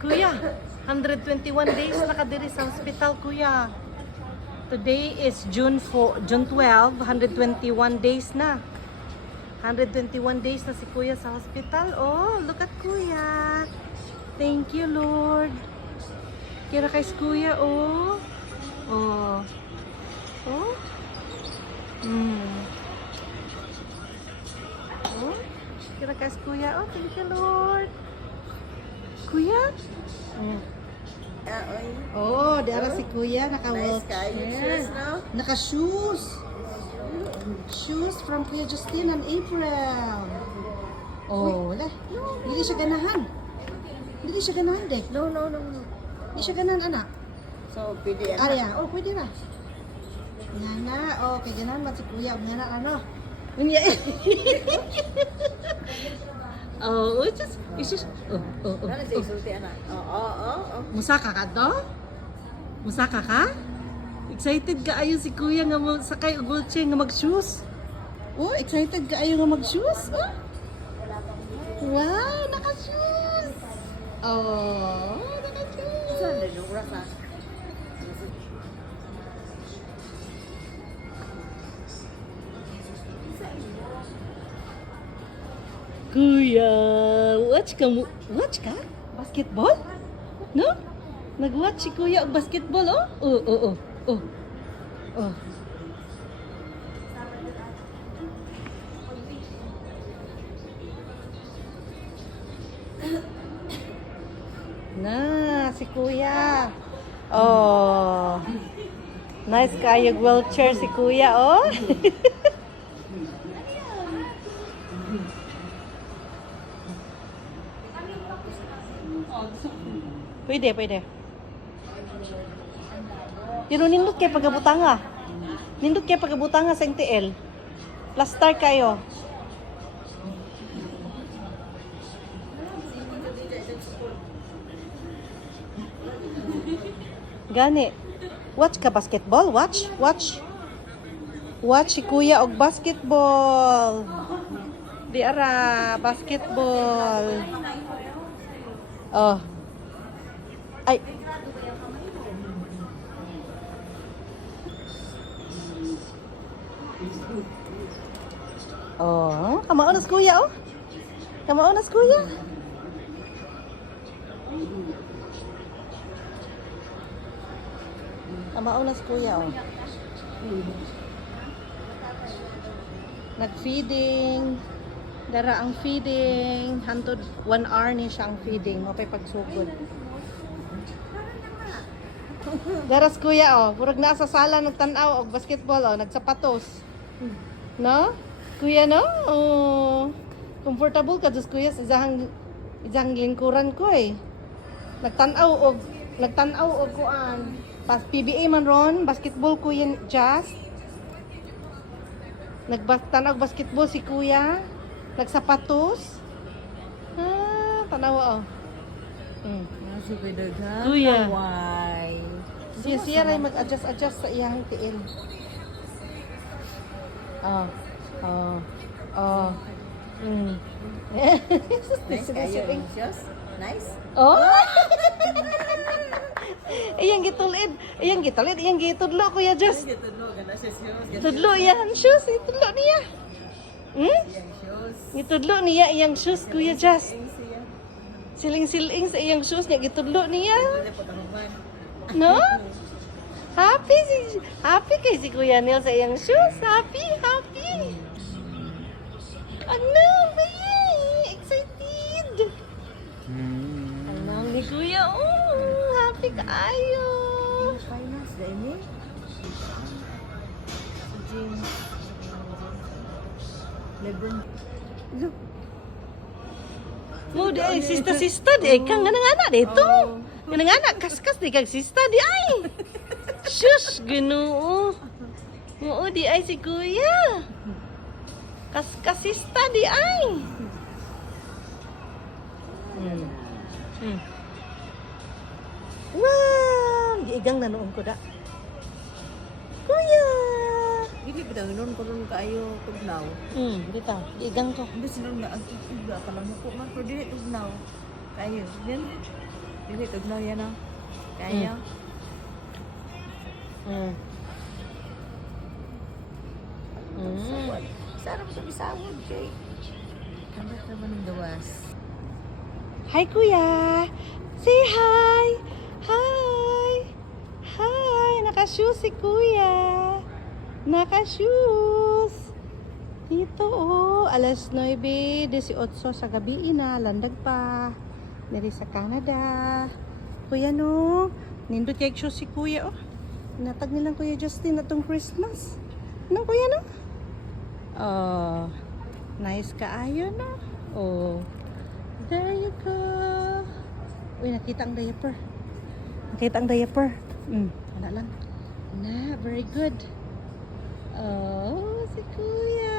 Kuya, 121 days nakadiri sa hospital, kuya. Today is June 12, 121 days na. 121 days na si kuya sa hospital. Oh, look at kuya. Thank you, Lord. Kira kay kuya, oh. Oh. Oh. Oh. Kira kay kuya, oh. Thank you, Lord. Kuya? Oh, di ara si kuya naka-wheelchair. Naka-shoes. Shoes from Kuya Justin and April. Oh, wala. Hindi siya ganahan. Hindi siya ganahan, de. No. Hindi siya ganahan, anak. So, pwede yan. Aya, oh, pwede na. Nga na, oh, kay ganahan ba si kuya? Nga na, ano? Nga. Oh, it's just, oh. Ano siya isulti, anak? Oo. Musaka ka to? Musaka ka? Excited ka ayo si kuya nga mo sakay og wheelchair nga mag-shoes. Oh, excited ka ayo nga mag-shoes? Oh. Wow, naka-shoes. Oh, naka-shoes. Saan din yung rasa? Kuya, watch ka mo. Watch ka? Basketball? No? Nag-watch si kuya og basketball, oh? Oh. Na, si kuya. Oh. Nice kayog wheelchair si kuya, oh. Pwede. Pero nindot kay pagabutanga. Nindot kay pagabutanga sa NTL. Plaster kayo. Gani. Watch ka basketball? Watch. Watch si kuya og basketball. Di ara, basketball. Oh. Ay. Oh, kamao na si kuya, oh. Kamao na si kuya. Kamao na si kuya, oh. Nag-feeding. Dara ang feeding. Hantod 1 hour ni siya ang feeding. Mapay pagsugod. Daras kuya, oh. Purag naa sa sala nagtanaw og basketball, oh. Nagsapatos. No? Kuya, no? Oh. Comfortable ka dus kuya sa izang lingkuran ko, eh. Nagtanaw og kuan. Pas PBA man ron, basketball kuya just. Nagtanaw og basketball si kuya. Nagsapatos. Tanawa, oh. Nasi ko dagan. Kuya. Why? Siya ray mag-adjust sa iyang tiil. Oh. Nice kayo yung shoes? Nice? Oh. Iyang gitulid, iyang gitudlo kuya Just. Tudlo, ganda siya shoes. Tudlo iyang shoes, itudlo niya. Yung shoes. Itudlo niya iyang shoes kuya Just. Yung siya. Siling-siling sa iyang shoes niya gitudlo niya. Hindi po tanuman. No? Happy kay si Kuya Neil sa iyang shoes. Happy. Ano, bayi? Excited. Alam ni Kuya, oh, happy kaayo. Finance, dahil James. Lebron. Mo di ay sista di ay kang anak dito. Anak kaskas di kag sista di ay. Shush, Ginoo. Oo di ay si Kuya. Kasista di ay. Wow, giigang na noon ko da. Kuya. Dili bitaw nun ko nun kaayo tugnaw. Dito. Giigang ko. Hindi sinon nga ang iba pala mo ko man pero dili tugnaw. Kaayo. Then Dili, tugnaw yan o. Kaya? Mm. Mm. Sarap sa bisawod kay. Kamat naman ng gawas. Hi, Kuya! Say hi! Hi! Hi! Naka-shoes si Kuya! Naka-shoes! Dito, oh. Alas 9:18 sa gabi na. Landag pa. Dari sa Canada. Kuya, no? Nindot kay shoes si Kuya, oh. Natag nilang Kuya Justin atong Christmas. Ano, Kuya, no? Oh. Nice kaayo, no? Oh. There you go. Uy, nakita ang diaper. Nakita ang diaper. Wala lang. Na, very good. Oh, si Kuya.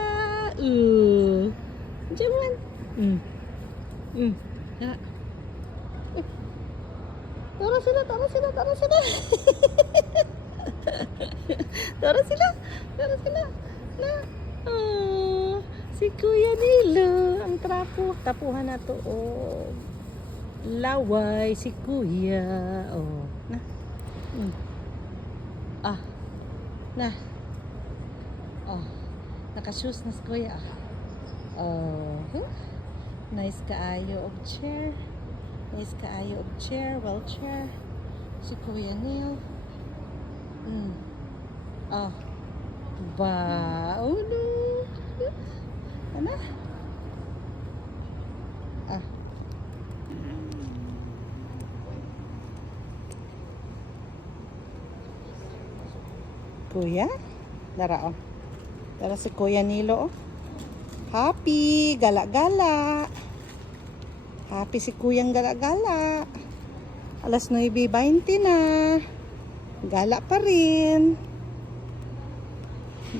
Jaman. Ha. Uy. Tara sila, tara sila, tara sila. Tara sila, tara sila. Na. Oh, si Kuya Nilo. Ang trapo. Tapuhan na to. Oh. Laway si Kuya. Oh. Na. Ah. Na. Oh. Naka-shoes na si Kuya. Oh. Nice kaayo of chair. Nice kaayo of chair. Well chair. Si Kuya Neil. Oh. Ba. Oh no. Ano? Ah. Kuya? Dara, oh. Dara si Kuya Nilo, oh. Happy! Gala-gala! Happy si Kuyang gala-gala! Alas 9:20 na. Gala pa rin.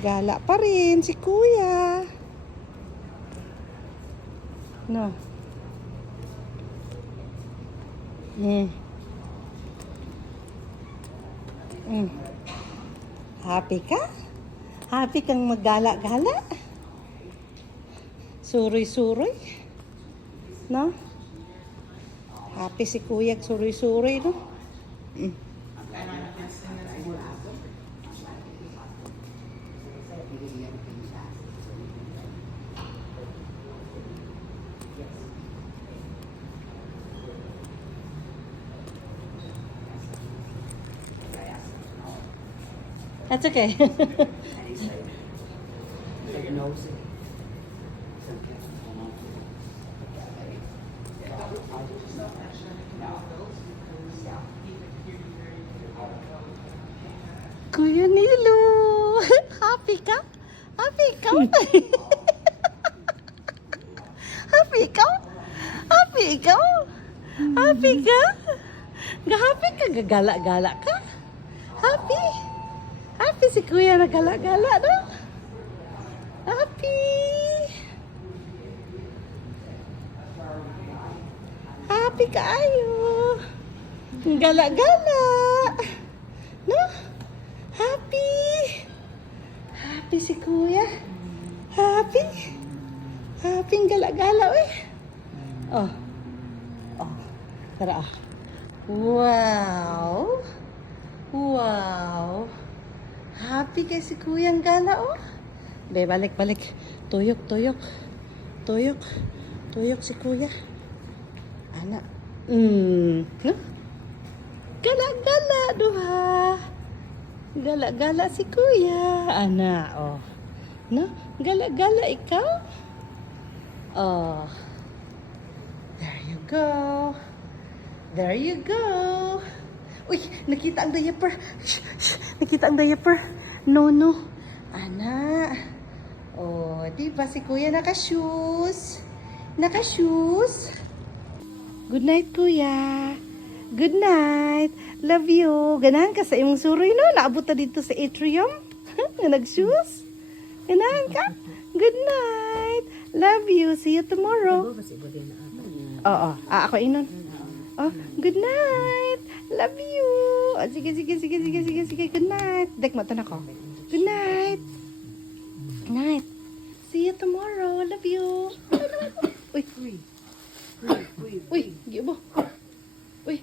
Gala pa rin si Kuya. No. Happy ka? Happy kang maggala-gala? Suroy-suroy? No? Happy si Kuya, suroy-suroy, no? That's okay. Kuya Nilo! Happy ka? Happy ka? Happy ka? Happy ka? Happy ka? Happy ka? Gagala-gala ka? Happy? Happy si Kuya na gala-gala, no? Happy! Happy kaayo! Gala-gala! No? Happy! Happy si Kuya. Happy? Happy ang gala-gala, eh. Oh. Oh. Tara, ah. Wow! Wow! Happy kay si Kuya ang gala, oh. Be, balik. Tuyok. Tuyok si Kuya. Anak. No? Gala-gala, duha. Gala-gala si Kuya. Anak, oh. No? Gala-gala ikaw? Oh. There you go. There you go. Uy, nakita ang diaper. Nakita ang diaper. No. Ana. Oh, di ba si Kuya naka-shoes? Naka-shoes? Good night, Kuya. Good night. Love you. Ganahan ka sa imong suroy, no? Naabot na dito sa atrium. Nag-shoes? Ganahan ka? Good night. Love you. See you tomorrow. Oo. Ako inon. Oh, good night. Love you. Oh, sige. Good night. Dek mo, tanak ko. Good night. Good night. See you tomorrow. Love you. Uy. Uy, gibo. Uy.